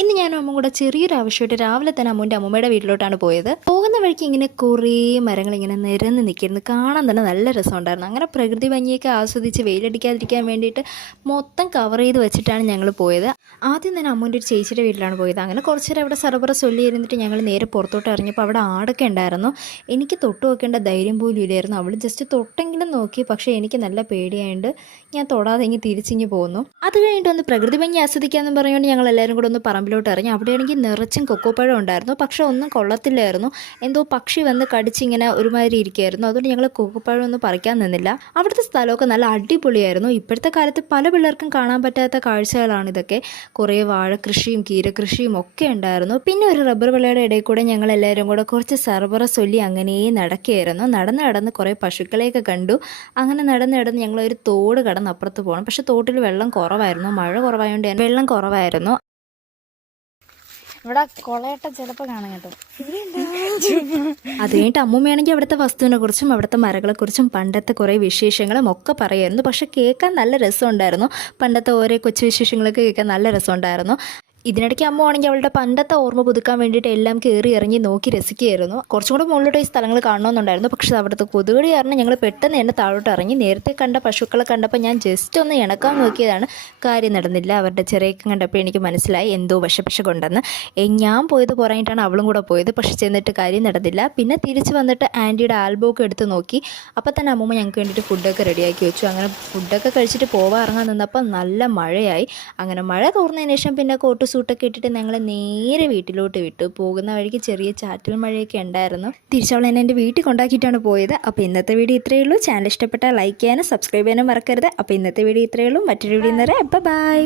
ഇന്ന് ഞാനും അമ്മ കൂടെ ചെറിയൊരു ആവശ്യമായിട്ട് രാവിലെ തന്നെ അമ്മൂമ്മയുടെ വീട്ടിലോട്ടാണ് പോയത്. പോകുന്ന വഴിക്ക് ഇങ്ങനെ കുറേ മരങ്ങൾ ഇങ്ങനെ നിരന്ന് നിൽക്കുന്നു, കാണാൻ തന്നെ നല്ല രസമുണ്ടായിരുന്നു. അങ്ങനെ പ്രകൃതി ഭംഗിയൊക്കെ ആസ്വദിച്ച് വെയിലടിക്കാതിരിക്കാൻ വേണ്ടിയിട്ട് മൊത്തം കവർ ചെയ്ത് വെച്ചിട്ടാണ് ഞങ്ങൾ പോയത്. ആദ്യം തന്നെ അമ്മൂൻ്റെ ഒരു ചേച്ചിയുടെ വീട്ടിലാണ് പോയത്. അങ്ങനെ കുറച്ച് നേരം അവിടെ സർബറ ചൊല്ലി ഇരുന്നിട്ട് ഞങ്ങൾ നേരെ പുറത്തോട്ട് ഇറങ്ങിയപ്പോൾ അവിടെ ആടൊക്കെ ഉണ്ടായിരുന്നു. എനിക്ക് തൊട്ട് നോക്കേണ്ട ധൈര്യം പോലും ഇല്ലായിരുന്നു. അവൾ ജസ്റ്റ് തൊട്ടെങ്കിലും നോക്കി, പക്ഷേ എനിക്ക് നല്ല പേടിയായതുകൊണ്ട് ഞാൻ തൊടാതെ ഇങ്ങനെ തിരിച്ചിങ്ങ് പോകുന്നു. അത് കഴിഞ്ഞിട്ട് ഒന്ന് പ്രകൃതി ഭംഗി ആസ്വദിക്കാമെന്ന് പറഞ്ഞുകൊണ്ട് ഞങ്ങൾ എല്ലാവരും കൂടെ ഒന്ന് പറമ്പിലോട്ട് ഇറങ്ങി. അവിടെയാണെങ്കിൽ നിറച്ചും കൊക്കോപ്പഴം ഉണ്ടായിരുന്നു, പക്ഷെ ഒന്നും കൊള്ളത്തില്ലായിരുന്നു. എന്തോ പക്ഷി വന്ന് കടിച്ചിങ്ങനെ ഒരുമാതിരി ഇരിക്കുകയായിരുന്നു. അതുകൊണ്ട് ഞങ്ങൾ കൊക്കോപ്പഴം ഒന്നും പറിക്കാൻ നിന്നില്ല. അവിടുത്തെ സ്ഥലമൊക്കെ നല്ല അടിപൊളിയായിരുന്നു. ഇപ്പോഴത്തെ കാലത്ത് പല പിള്ളേർക്കും കാണാൻ പറ്റാത്ത കാഴ്ചകളാണ് ഇതൊക്കെ. കുറേ വാഴക്കൃഷിയും കീരകൃഷിയും ഒക്കെ ഉണ്ടായിരുന്നു. പിന്നെ ഒരു റബ്ബർ വിളയുടെ ഇടയിൽ കൂടെ ഞങ്ങൾ എല്ലാവരും കൂടെ കുറച്ച് സർബറ ചൊല്ലി അങ്ങനെ നടക്കുകയായിരുന്നു. നടന്ന് കുറേ പശുക്കളെയൊക്കെ കണ്ടു. അങ്ങനെ നടന്ന് ഞങ്ങൾ ഒരു തോട് കടന്ന് അപ്പുറത്ത് പോകണം. പക്ഷെ തോട്ടിൽ വെള്ളം കുറവായിരുന്നു, മഴ കുറവായതുകൊണ്ട് വെള്ളം കുറവായിരുന്നു. ഇവിടെ കൊളയട്ട ചിലപ്പോൾ കാണാൻ കേട്ടോ. അത് കഴിഞ്ഞിട്ട് അമ്മൂമ്മയാണെങ്കിൽ അവിടുത്തെ വസ്തുവിനെ കുറിച്ചും അവിടുത്തെ മരങ്ങളെക്കുറിച്ചും പണ്ടത്തെ കുറേ വിശേഷങ്ങളും ഒക്കെ പറയായിരുന്നു. പക്ഷെ കേൾക്കാൻ നല്ല രസമുണ്ടായിരുന്നു. പണ്ടത്തെ ഓരോ കൊച്ചു വിശേഷങ്ങളൊക്കെ കേൾക്കാൻ നല്ല രസമുണ്ടായിരുന്നു. ഇതിനിടയ്ക്ക് അമ്മ ആണെങ്കിൽ അവളുടെ പണ്ടത്തെ ഓർമ്മ പുതുക്കാൻ വേണ്ടിയിട്ട് എല്ലാം കയറി ഇറങ്ങി നോക്കി രസിക്കുകയായിരുന്നു. കുറച്ചും കൂടെ മുകളിലോട്ട് ഈ സ്ഥലങ്ങൾ കാണണമെന്നുണ്ടായിരുന്നു. പക്ഷേ അവിടുത്തെ കൊതുകടി കാരണം ഞങ്ങൾ പെട്ടെന്ന് തന്നെ താഴോട്ട് ഇറങ്ങി. നേരത്തെ കണ്ട പശുക്കളെ കണ്ടപ്പോൾ ഞാൻ ജസ്റ്റ് ഒന്ന് ഇണക്കാൻ നോക്കിയതാണ്. കാര്യം നടന്നില്ല. അവരുടെ ചെറിയൊക്കെ കണ്ടപ്പോൾ എനിക്ക് മനസ്സിലായി എന്തോ വശപശ കൊണ്ടെന്ന്. ഞാൻ പോയത് പുറകിട്ടാണ് അവളും കൂടെ പോയത്. പക്ഷെ ചെന്നിട്ട് കാര്യം നടന്നില്ല. പിന്നെ തിരിച്ച് വന്നിട്ട് ആൻറ്റിയുടെ ആൽബമൊക്കെ എടുത്ത് നോക്കി. അപ്പോൾ തന്നെ അമ്മൂമ്മ ഞങ്ങൾക്ക് വേണ്ടിയിട്ട് ഫുഡൊക്കെ റെഡിയാക്കി വെച്ചു. അങ്ങനെ ഫുഡൊക്കെ കഴിച്ചിട്ട് ഇറങ്ങാൻ നിന്നപ്പോൾ നല്ല മഴയായി. അങ്ങനെ മഴ തോർന്നതിന് ശേഷം പിന്നെ കോട്ട് സൂട്ടൊക്കെ ഇട്ടിട്ട് ഞങ്ങൾ നേരെ വീട്ടിലോട്ട് വിട്ടു. പോകുന്ന വഴിക്ക് ചെറിയ ചാറ്റൽ മഴയൊക്കെ ഉണ്ടായിരുന്നു. തിരിച്ചവൾ എന്നെ എൻ്റെ വീട്ടിൽ കൊണ്ടാക്കിയിട്ടാണ് പോയത്. അപ്പോൾ ഇന്നത്തെ വീഡിയോ ഇത്രയേ ഉള്ളൂ. ചാനൽ ഇഷ്ടപ്പെട്ടാൽ ലൈക്ക് ചെയ്യാനും സബ്സ്ക്രൈബ് ചെയ്യാനും മറക്കരുത്. അപ്പോൾ ഇന്നത്തെ വീഡിയോ ഇത്രയേ ഉള്ളൂ. മറ്റൊരു വീഡിയോ ബൈ.